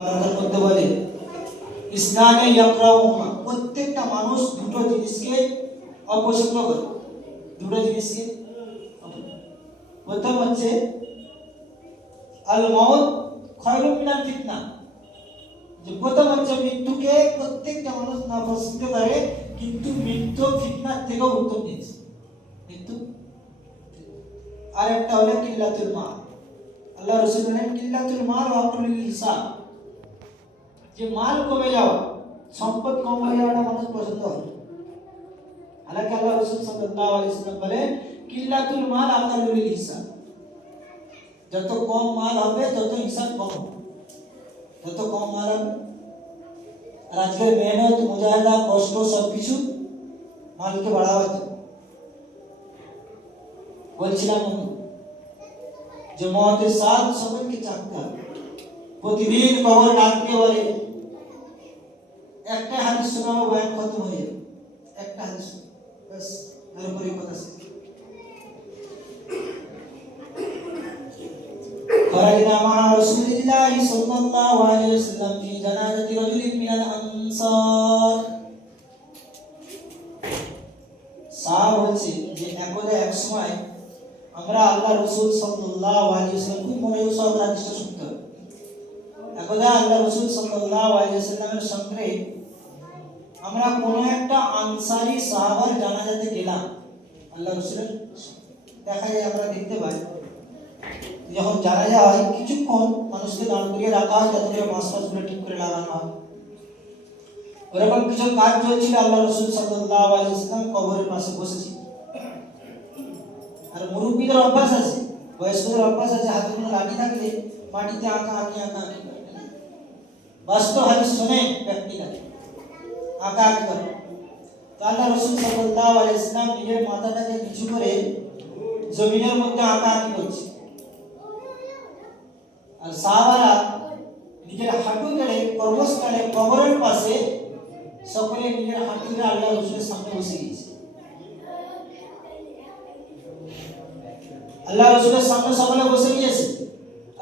করতে বলে ইসলামে ইয়াকরাউহা প্রত্যেকটা মানুষ দুটো জিনিসকে অপছন্দ করে। দুটো জিনিসকে প্রথম হচ্ছে আল মাউত খায়রুম মিনাল ফিতনা, যে প্রথম হচ্ছে মৃত্যুকে প্রত্যেকটা মানুষ নাপছন্দ করে, কিন্তু মৃত্যু ফিতনার থেকেও উত্তম জিনিস মৃত্যু। আর একটা হলো কিল্লাতুল মাল। আল্লাহ রাসূল বলেন কিল্লাতুল মাল ওয়া আকুলুল হিসাব, যে মাল কমে যাওয়া, সম্পদ কম হয়ে যাওয়াটা মানুষ পছন্দ করে। হালাকি আল্লাহ রাসূল সাল্লাল্লাহু আলাইহি ওয়াসাল্লাম বলেন কিল্লাতুল মাল আকালুল হিসাব, যত কম মাল হবে তত হিসাব কম হবে, যত কম মাল হবে। আর আজকের মেহনত মুজাহিদা কষ্ট সবকিছু মালকে বাড়াওয়া হচ্ছে। বলছিলাম যে মওতের সাথ সকলকে চাকতে হবে, প্রতিদিন কবর ডাকতে বলে। একটা হাদিস শোনাবো, বয়ান খতম হয়ে যাবে। একটা হাদিস বাস, এর উপরে কথা শেষ। خرجنا مع رسول الله صلى الله عليه وسلم في جنازة رجل من الأنصار। সাহাবা বলছে যে একদা এক সময় আমরা আল্লাহ রাসূল সাল্লাল্লাহু আলাইহি ওয়াসাল্লাম খুব মনোযোগ সহকারে হাদিসটা শুনতে হবে। একদা আল্লাহ রাসূল সাল্লাল্লাহু আলাইহি ওয়াসাল্লামের সঙ্গে আমরা কোনো একটা আনসারী সাহাবার জানাজাতে গেলাম। আল্লাহ রাসূলের দেখা যায়, আমরা দেখতে পাই যখন জানাজা হয় কিছুক্ষণ মানুষকে দাঁড় করিয়ে রাখা হয় যাতে করে মাসগুলো ঠিক করে লাগানো হয়। ওরকম কিছু কাজ চলছিল, আল্লাহ রাসূল সাল্লাল্লাহু আলাইহি ওয়াসাল্লাম কবরের পাশে বসেছি। আর মুরব্বীদের অভ্যাস আছে, বয়স্কদের অভ্যাস আছে, হাতে কোনো লাঠি থাকলে মাটিতে আঁকা আঁকি বাস্তব হাদিস শুনে প্র্যাকটিক্যাল আঁকা আঁকি করে। তো আল্লাহ রাসূল সাল্লাল্লাহু আলাইহি ওয়াসাল্লাম নিজের মাথাটাকে নিচু করে জমিনের মধ্যে আঁকা আঁকি করছে, আর সাহাবারা নিজের হাঁটু গেড়ে কর্মস্থলে কবরের পাশে সকলে নিজের হাঁটু গেড়ে আল্লাহ রাসূলের সামনে বসে গিয়েছে। আল্লাহ রাসূলের সামনে সকলে বসে গিয়েছে।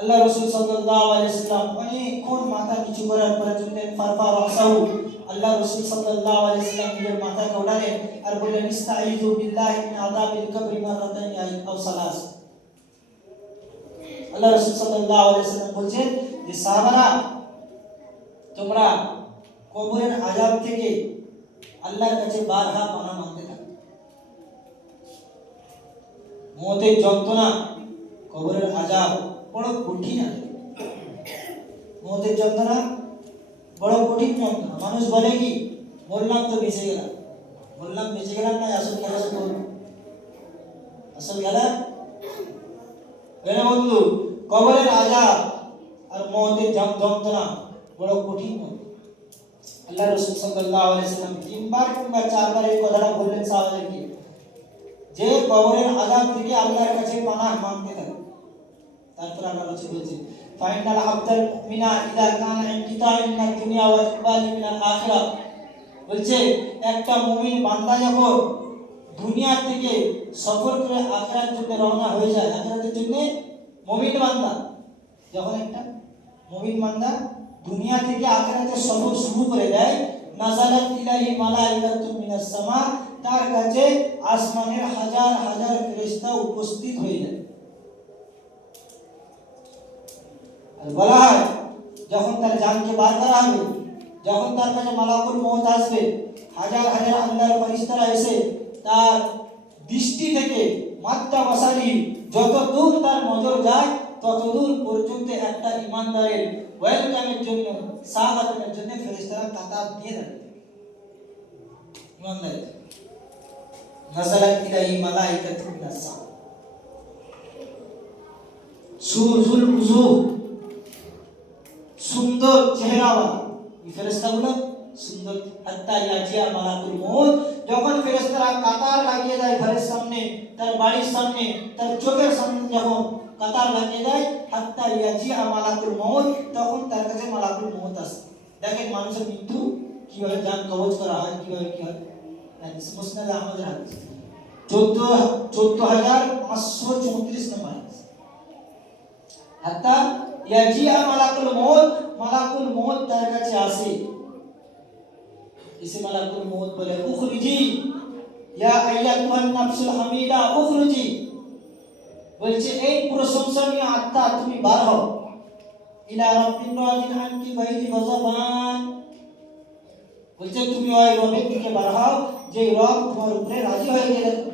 আল্লাহ রাসূল সাল্লাল্লাহু আলাইহি ওয়াসাল্লাম অনেকক্ষণ মাথা নিচু করার পরে চললেন ফারফা রাসাহু। আল্লাহ রাসূল সাল্লাল্লাহু আলাইহি ওয়াসাল্লাম নিজের মাথাকে ওঠালেন আর বললেন ইস্তাঈযু বিল্লাহি মিন আযাবিল কবরি মাররাতাইন আও সালাস। আল্লাহ রাসূল সাল্লাল্লাহু আলাইহি ওয়াসাল্লাম বলেন যে সাহাবারা, তোমরা কবরের আযাব থেকে আল্লাহর কাছে বারবার পানাহ মাংতে থাকো। মওতের যন্ত্রণা, কবরের আযাব বড় কঠিন। মওতের যন্ত্রণা বড় কঠিন যন্ত্রণা। মানুষ বলে কি বললাম তো বেঁচে গেলাম, বললাম বেঁচে গেলাম না, আসল খেলা তো আসল খেলা বন্ধু। কবরের আযাব আর মওতের যন্ত্রণা বড় কঠিন। আল্লাহ রাসূল সাল্লাল্লাহু আলাইহি ওয়াসাল্লাম তিনবার কিংবা চারবার এই কথাটা বললেন সাহাবাদেরকে যে কবরের আযাব থেকে আল্লাহর কাছে পানাহ মাংতে থাকো। তারপর আল্লাহ রাসূল বলেছেন ফাইনাল আবদাল মুমিনা ইযা কানা ইনকিতাউ মিনাদ দুনিয়া ওয়া ইকবালি মিনাল আখিরাহ, বলছে একটা মুমিন বান্দা যখন দুনিয়া থেকে সফর করে আখিরাতের জন্য রওনা হয়ে যায়, আখিরাতের জন্য মুমিন বান্দা যখন একটা মুমিন বান্দা দুনিয়া থেকে আখিরাতের সফর শুরু করে দেয়, নাযালাত ইলাইহি মালাইকাতুন মিনাস সামা, তার কাছে আসমানের হাজার হাজার ফেরেশতা উপস্থিত হয়ে যায়। আর বলা হয় যখন তার জানকে বার করা হবে, যখন তার কাছে মালাকুল মউত আসবে, হাজার হাজার আল্লাহর ফেরেশতারা এসে তার দৃষ্টি থেকে মাত্রা বাসারি যত দূর তার নজর যায় তত দূর পর্যন্ত একটা ঈমানদারের ওয়েলকামের জন্য, স্বাগতের জন্য ফেরেশতারা কাতার দিয়ে দাঁড়িয়ে থাকে। ঈমানদার নাযালাত ইলাইহি মালাইকাতুন মিনাস সামা সুজুল উযু, সুন্দর চেহারাওয়ালা এই ফেরেশতাগুলো সুন্দর। হাত্তা ইয়াজিয়া মালাকুল মউত, যখন ফেরেশতারা কাতার লাগিয়ে দেয় ঘরের সামনে, তার বাড়ির সামনে, তার চোখের সামনে যখন কাতার লাগিয়ে দেয়, হাত্তা ইয়াজিয়া মালাকুল মউত, তখন তার কাছে মালাকুল মউত আসে। দেখেন মানুষের মৃত্যু কিভাবে জান কবজ করা হয়, কিভাবে কি হয়। মুসনাদ আহমদের হাদিস 14534 নম্বর হাদিস। হাত্তা ইয়াজিয়া মালাকুল মউত মালাকুল মউত তার কাছে আসে, এসে মালাকুল মউত বলে উখরুজি ইয়া আইয়াতুহান নাফসুল হামিদা উখরুজি, বলছে এই প্রশংসনীয় আত্মা তুমি বার হও, ইলা রাব্বিন রাদিন আনকি বাইদি গজবান, বলছে তুমি ওই রবের দিকে বার হও যে রব তোমার উপরে রাজি হয়ে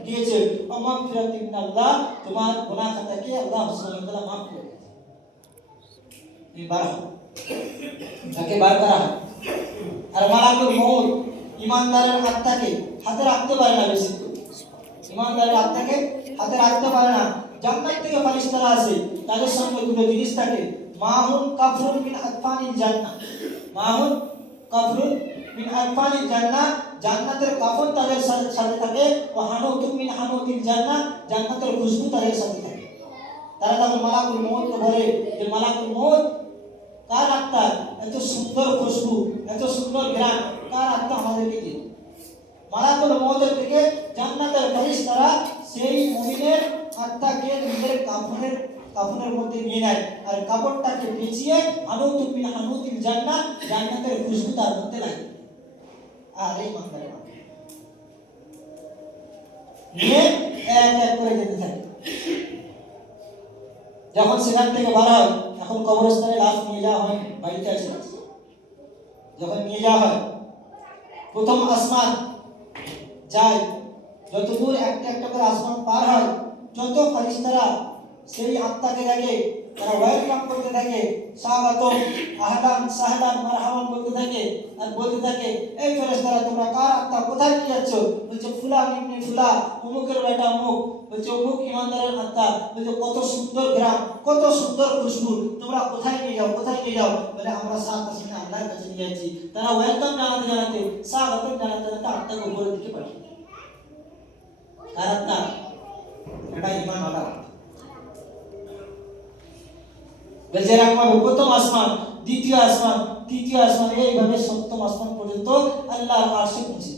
গিয়েছে, মাগফিরাতিন মিনাল্লাহ, তোমার গুনাহ খাতাকে আল্লাহ সুবহানাহু ওয়া তাআলা মাফ করে দিয়েছে। এই বার হও, তাকে বার করা হয়। আর মালাকুল মউত ইমানদারের আত্মাকে হাতে রাখতে পারে না, বেশি ইমানদারের আত্মাকে হাতে রাখতে পারে না। জান্নাত থেকে ফেরেশতারা আসে, তাদের সঙ্গে দুটো জিনিস থাকে, মাহুন কাফরুন মিন আতফানিল জান্নাহ, মাহুন কাফরুন মিন আতফানিল জান্নাহ, জান্নাতের কাফন তাদের সাথে থাকে, ওয়া হানুতুম মিন হানুতিল জান্নাহ, জান্নাতের খুশবু তাদের সাথে থাকে। তারা তখন মালাকুল মউতকে বলে যে মালাকুল মউত, কার আত্মা এত সুন্দর খুশবু, এত সুন্দর ঘ্রাণ, কার আত্মা আমাদেরকে দিন। মালাকুল মউতের থেকে জান্নাতের ফেরেশতারা সেই মুমিনের আত্মাকে নিজের কাফনের মধ্যে নিয়ে নেয়, আর কাপড়টাকে পেঁচিয়ে হানুতুম মিন হানুতিল জান্নাহ, জান্নাতের খুশবু তার মধ্যে লাগে। আর এই মানদারে নিয়ে এক এক করে যেতে থাকে। যখন সেখান থেকে বার হয়, এখন কবরস্থানে লাশ নিয়ে যাওয়া হয়, বাড়িতে আছে, যখন নিয়ে যাওয়া হয় প্রথম আসমান যায়, যতদূর একটা একটা করে আসমান পার হয়, যত ফেরেশতারা সেই আত্মাকে দেখে তারা ওয়েলকাম করতে থাকে, স্বাগতম, আহলান সাহলান মারহাবান বলতে থাকে, আর বলতে থাকে এই ফেরেশতারা তোমরা কার আত্মা, কোথায় নিয়ে যাচ্ছ? বলছে ফুলান ইবনে ফুলান, অমুকের বেটা অমুক, বলছে অমুক ইমানদারের আত্মা, বলছে কত সুন্দর গ্রাম, কত সুন্দর খুশবু, তোমরা কোথায় নিয়ে যাও, কোথায় নিয়ে যাও? বলে আমরা সাত আসমানে আল্লাহর কাছে নিয়ে যাচ্ছি। তারা ওয়েলকাম জানাতে জানাতে, স্বাগতম জানাতে জানাতে আত্মাকে উপরের দিকে পাঠিয়ে দেয়। কার আত্মা? এটা ঈমান আলা। বলছে এরকম প্রথম আসমান, দ্বিতীয় আসমান, তৃতীয় আসমান, এইভাবে সপ্তম আসমান পর্যন্ত আল্লাহর আরশে পৌঁছে।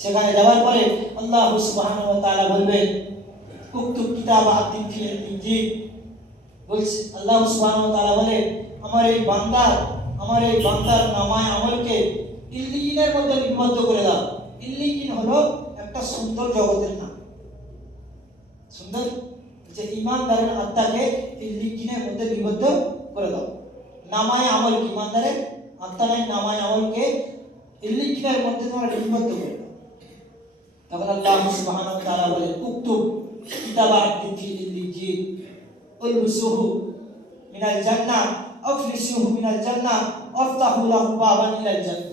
সেখানে যাওয়ার পরে আল্লাহ সুবহানাহু ওয়া তাআলা বলবেন উক্তুব কিতাব আব্দিন ফি ইনজিল, বলছে আল্লাহ সুবহানাহু ওয়া তাআলা বলে আমার এই বান্দার নামায়ে আমলকে ইল্লিয়িনের মধ্যে লিপিবদ্ধ করে দাও। ইল্লিয়িন হলো একটা সুন্দর জগতের নাম, সুন্দর, যে ইমানদারের আত্মাকে ইল্লিয়িনের মধ্যে লিপিবদ্ধ করে দাও। নামায়ে আমল, ইমানদারের আত্মা নাই, নামায়ে আমলকে ইল্লিয়িনের মধ্যে তোমরা লিপিবদ্ধ করে দাও। তখন আল্লাহ সুবহানাহু ওয়া তাআলা বলে উক্তুব কিতাবা আব্দিন ফি ইল্লিয়িন উলবুসুহু মিনাল জান্নাহ আফরিসুহু মিনাল জান্নাহ আফতাহু লাহু বাবান ইলাল জান্নাহ।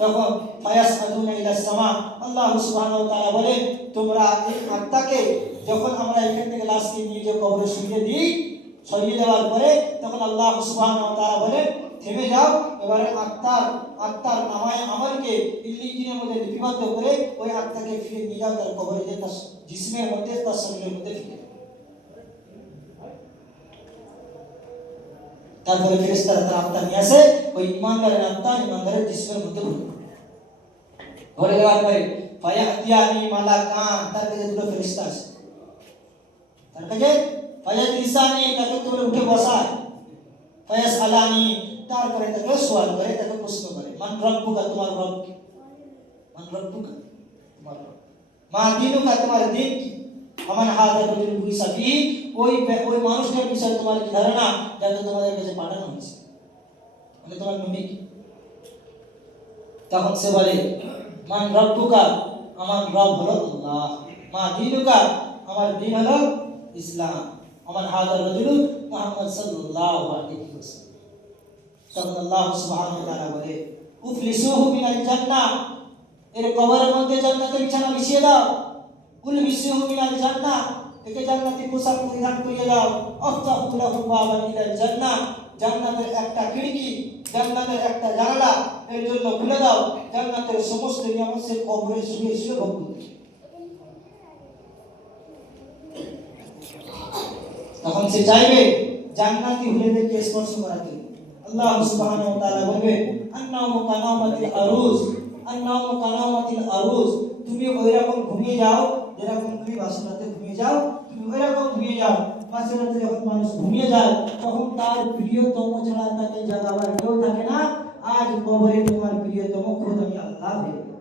তখন ফায়াসআদুনা ইলাস সামা, আল্লাহ সুবহানাহু ওয়া তাআলা বলেন তোমরা এই আত্মাকে যখন আমরা এখান থেকে লাশকে নিয়ে যে কবরে সরিয়ে দিই, সরিয়ে দেওয়ার পরে তখন আল্লাহ সুবহানাহু ওয়া তাআলা বলেন থেমে যাও, এবারে আত্মার নামায়ে আমলকে ইল্লিয়িনের মধ্যে লিপিবদ্ধ করে ওই আত্মাকে ফিরে নিয়ে যাও তার কবরে, যে তার জিসমের মধ্যে, তার শরীরের মধ্যে ফিরে। তারপরে ফেরেশতারা তার আত্মা নিয়ে আসে, ওই ইমানদারের আত্মা ইমানদারের জিসমের মধ্যে ভরে দেওয়ার পরে ফায়াতিয়ানি মালাকান, তার কাছে দুটো ফেরেশতা আসে, তার কাছে ফায়াতিসানি, তাকে তুলে উঠে বসায়, ফায়াসআলানি, তারপরে তাকে সওয়াল করে, তাকে প্রশ্ন করে মান রব্বুকা, তোমার রব কি? মান রব্বুকা, তোমার রব। মা দীনুকা, তোমার দিন কি? আমান হাযা রাজুল বুইসাফি, ওই মানুষটার বিষয়ে তোমার কি ধারণা যাকে তোমাদের কাছে পাঠানো হয়েছে, মানে তোমার নবী কি? তখন সে বলে মান রব্বুকা, আমার রব হলো আল্লাহ, মা দীনুকা, আমার দিন হলো ইসলাম, আমান হাযা রাজুল মুহাম্মদ সাল্লাল্লাহু আলাইহি ওয়াসাল্লাম। তখন আল্লাহ সুবহানাহু ওয়া তাআলা বলে উফলিসুহু মিনাল জান্নাহ, এর কবরের মধ্যে জান্নাতের বিছানা বিছিয়ে দাও। উলবিসুহু মিনাল জান্নাহ, একে জান্নাতি পোশাক পরিধান করিয়ে দাও। আফতাহু লাহু বাবান ইলাল জান্নাহ, জান্নাতের একটা খিড়কি, জান্নাতের একটা জানালা এর জন্য খুলে দাও, জান্নাতের সমস্ত নিয়ামত সে কবরে শুয়ে শুয়ে ভোগ করবে। তখন সে চাইবে জান্নাতি হুরেদেরকে স্পর্শ করাতে। আল্লাহ সুবহানাহু ওয়া তাআলা বলবে আন্নাহু কানামাতিল আরুজ, আন্নাহু কানামাতিল আরুজ, তুমি ওইরকম ঘুমিয়ে যাও যেরকম তুমি বাসরাতে ঘুমিয়ে যাও, তুমি ওইরকম ঘুমিয়ে যাও মাঝরাতে যখন মানুষ ঘুমিয়ে যায় তখন তার প্রিয়তম ছাড়া তাকে জাগাবার কেউ থাকে না। আজ কবরে তোমার প্রিয়তম খোদ আমি আল্লাহ হয়ে গেলাম।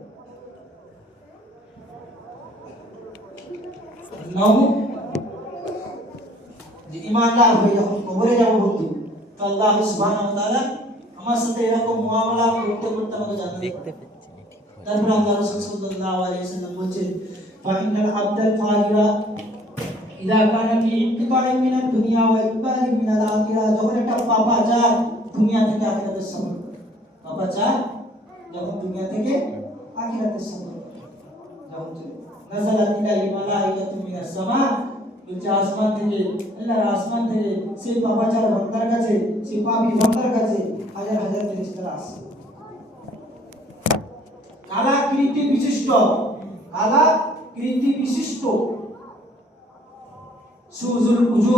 যে ইমানদার হয়ে যখন কবরে যাব বন্ধু, তো আল্লাহ সুবহানাহু ওয়া তাআলা আমার সাথে এরকম মুআমালা করতে করতে আমাকে জান্নাত দেখতে পাচ্ছি। তারপর আল্লাহ রাসূল সাল্লাল্লাহু আলাইহি ওয়াসাল্লাম বলেছেন, ফাইনাল আবদাল ফাজিরা ইদা কানা ফি ইনকিতাই মিনাদ দুনিয়া ওয়া ইকবালি মিনাল আখিরা। যখন একটা পাপাচার দুনিয়া থেকে আখিরাতে সফর করে, পাপাচার যখন দুনিয়া থেকে আখিরাতে সফর করে, যখন নাযালাত ইলাইহি মালাইকাতুম মিনাস সামা, বলছে আসমান থেকে, আল্লাহর আসমান থেকে সেই পাপাচার বান্দার কাছে, সেই পাপী বান্দার কাছে হাজার হাজার ফেরেশতারা আসে। কালা কীর্তি বিশিষ্ট, কালা কীর্তি বিশিষ্ট, সুজুল উজু,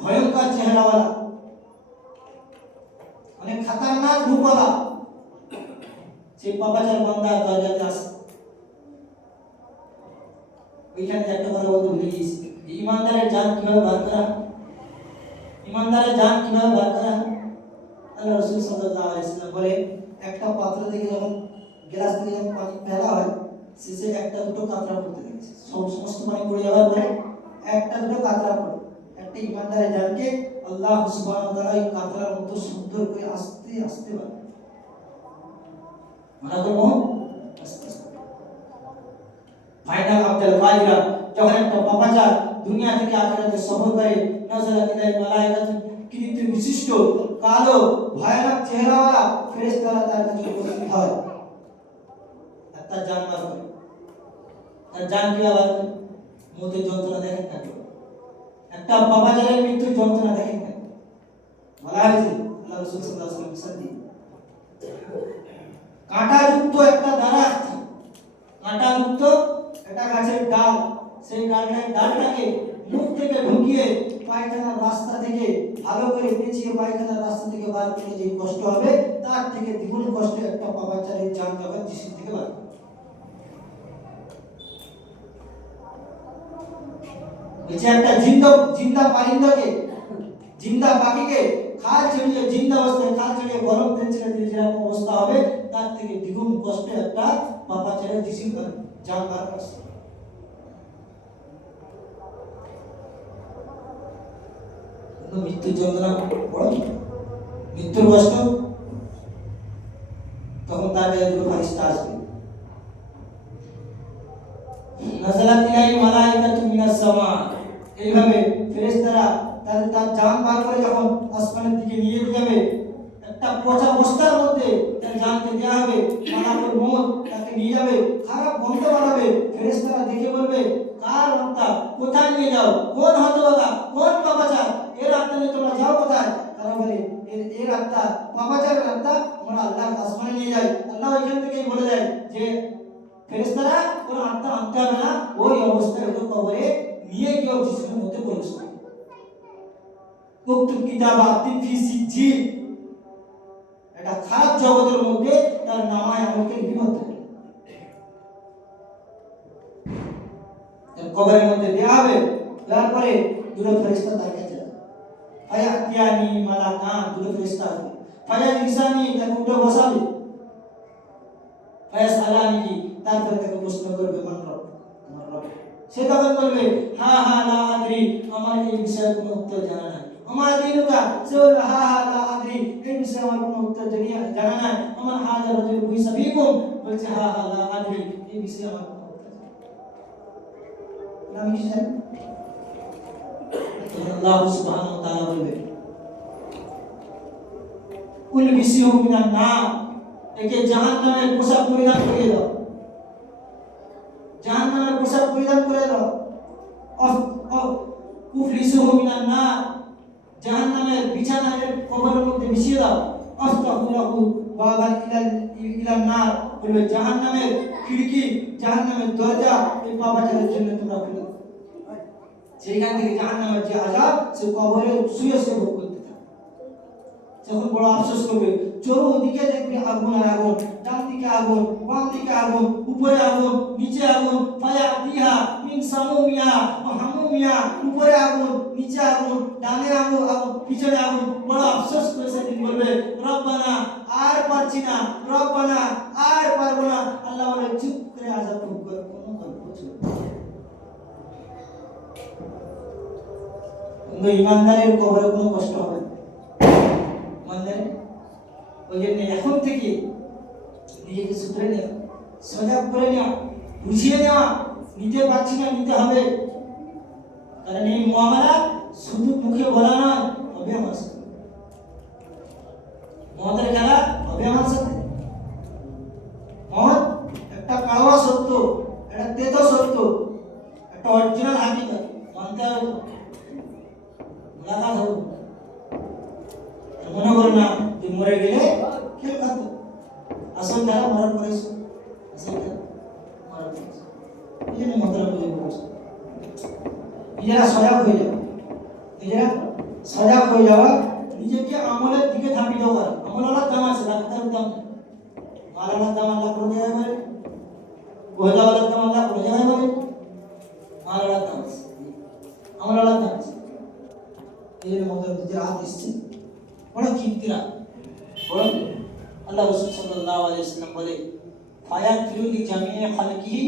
ভয়ঙ্কর চেহারাওয়ালা, অনেক খতরনাক রূপওয়ালা সেই পাপাচার বান্দা দরজাতে আসে। ওইখানে একটা কথা বলতে ভুলে গিয়েছি, ইমানদারের জান কিভাবে বার করা, ইমানদারের জান কিভাবে বার করা। আল্লাহ রাসূল সাল্লাল্লাহু আলাইহি ওয়াসাল্লাম বলে, একটা পাত্র থেকে যখন, গ্লাস থেকে যখন পানি ফেলা হয়, শেষে একটা দুটো কাতরা পড়তে দেখেছে। সমস্ত পানি পড়ে যাওয়ার পরে একটা দুটো কাতরা পড়ে। একটা ইমানদারের জানকে আল্লাহ সুবহানাহু ওয়া তাআলা এই কাতরার মতো সুন্দর করে আস্তে আস্তে বার করে। মানা করবো আস্তে আস্তে। ফাইনাল আবদাল ফাজিরা, যখন একটা পাপাচার দুনিয়া থেকে আখিরাতে সফর করে, নাযালাত ইলাইহি মালাইকাতুন, কীর্তি বিশিষ্ট কালো ভয়ানক চেহারাওয়ালা ফেরেশতারা তার কাছে উপস্থিত হয়। তার জান বার করে। তার জান কি বার করে? মৌতের যন্ত্রণা দেখেন না কেউ? একটা পাপাচারের মৃত্যুর যন্ত্রণা দেখেন না? বলা হয়েছে আল্লাহ রাসূল সাল্লাল্লাহু আলাইহি ওয়াসাল্লাম সাথী কাঁটাযুক্ত একটা দাঁড়া, কাঁটাযুক্ত একটা গাছের ডাল, সেই ডালটাকে মুখ থেকে ঢুকিয়ে পায়খানার রাস্তা থেকে ভালো করে পেঁচিয়ে পায়খানার রাস্তা থেকে বার করে যে কষ্ট হবে, তার থেকে দ্বিগুণ কষ্ট একটা পাপাচারের জান যখন জিসিম থেকে বার করে। বলছে একটা জিন্দা পারিন্দকে, জিন্দা পাখিকে খাল ছেড়ে, জিন্দা অবস্থায় খাল ছেড়ে গরম তেল ছেড়ে দিলে যেরকম অবস্থা হবে, তার থেকে দ্বিগুণ কষ্টে একটা পাপাচারের জিসিম জান বার করছে। মৃত্যুর যন্ত্রণা বড়, মৃত্যুর কষ্ট, তখন তার কাছে দুটো ফেরেশতা আসবে। নাযালাত ইলাইহি মালাইকাতুম মিনাস সামা, এইভাবে ফেরেশতারা তার জান বার করে যখন আসমানের দিকে নিয়ে যাবে, একটা পচা বস্তার মধ্যে তার জানকে দেয়া হবে, মালাকুল মউত তাকে নিয়ে যাবে, খারাপ গন্ধ বানাবে। ফেরেশতারা দেখে বলবে, কার আত্মা কোথায় নিয়ে যাও, কোন হতভাগা, কোন পাপাচার, এর আত্মা নিয়ে তোমরা যাও কোথায়? তারা বলে, এর আত্মা, পাপাচারের আত্মা আমরা আল্লাহর আসমানে নিয়ে যাই। আল্লাহ ওইখান থেকেই বলে দেয় যে ফেরেশতারা কোন আত্মা আনতে হবে না, ওই অবস্থায় ওকে কবরে নিয়ে গিয়ে জিসিমের মধ্যে প্রবেশ করে। উক্ত কিতাব আব্দি ফি সিজ্জিন, এটা খারাপ জগতের মধ্যে তার নামায় আমলকে লিপিবদ্ধ করে তার কবরের মধ্যে দেয়া হবে। তারপরে দুটো ফেরেশতা তার কাছে যাবে, ফায়াতিয়ানি মালাকান, দুটো ফেরেশতা আসবে, ফায়াজিসানি, তাকে উঠে বসাবে, ফায়াসালানি কি, তারপরে তাকে প্রশ্ন করবে, মান রব, তোমার রব। সে তখন বলবে, হা হা লা আদরি, আমার এই বিষয়ে কোনো উত্তর জানা নাই। আমার দিনুকা, সে বলবে, হা হা লা আদরি, এই বিষয়ে আমার কোনো উত্তর জানা নাই। আমার হাজার রাজুল বুইসা বিকুম, বলছে হা হা লা আদরি, এই বিষয়ে আমার কোনো উত্তর জানা নাই। আমি কি জানি? আল্লাহ সুবহানাহু ওয়া তাআলা বলবে, কুল বিসিহু মিনান নার, একে জাহান্নামের পোশাক পরিধান করিয়ে দাও, জাহান্নামের পোশাক পরিধান করে দাও। উফলিসুহু মিনান নার, জাহান্নামের বিছানার কবরের মধ্যে মিশিয়ে দাও। আফতাহুলাহু বাবান ইলান নার, বলবে জাহান্নামের খিড়কি, জাহান্নামের দরজা এই পাপাচারের জন্য তোমরা খুলে দাও। সেইখান থেকে জাহান্নামের যে আযাব, সে কবরে শুয়ে শুয়ে ভোগ করতে থাকে। যখন বড় আফসোস করবে, চতুর্দিকে দেখবে আগুন আর আগুন, ডান দিকে আগুন, বাম দিকে আগুন, উপরে আগুন, নিচে আগুন, ফায়াতিহা ইনসানু মিয়া ও হামু মিয়া, উপরে আগুন নিচে আগুন ডানে আগুন পিছনে আগুন, বড় আফসোস করে সেদিন বলবে রব্বানা আর পারছি না, রব্বানা আর পারবো না। আল্লাহ বলে চুপ করে আযাব ভোগ কর, কোনো গল্প চলবে না। কিন্তু ইমানদারের কবরে কোনো কষ্ট হবে না। ইমানদারের ওই জন্য এখন থেকে নিজেকে শুধরে নেওয়া, সজাগ করে নেওয়া, বুঝিয়ে নেওয়া, নিতে পারছি না নিতে হবে। কারণ এই মুআমালা শুধু মুখে বলা নয়, হবে আমার সাথে। মদের খেলা হবে আমার সাথে। মদ একটা কাওয়া সত্য, একটা তেতো সত্য, একটা অরিজিনাল হাকিকত মানতে হবে। মুলাকাত হবে। মনে করো না যে মরে গেলে খেল খাতো, আসল খেলা মরার পরে, আসল খেলা মরার পরে। এই জন্য মদের বুঝে বলছে নিজেরা সজাগ হয়ে যাওয়া, নিজেরা সজাগ হয়ে যাওয়া, নিজেকে আমলের দিকে ধাপিত করা। আমল আলার দাম আছে, ডাক্তারের দাম, মাল আলার দাম আল্লাহ কোনো জায়গায় বলে, গোয়েদা আলার দাম আল্লাহ কোনো জায়গায় বলে, মাল আলার দাম আছে, আমল আলার দাম আছে। এই জন্য মদের দিকে হাত এসছে বড় কীর্তিরা, বড় আল্লাহ রাসূল সাল্লাল্লাহু আলাইহি ওয়াসাল্লাম বলে ফায়াকিলু লি জামিই খালকিহি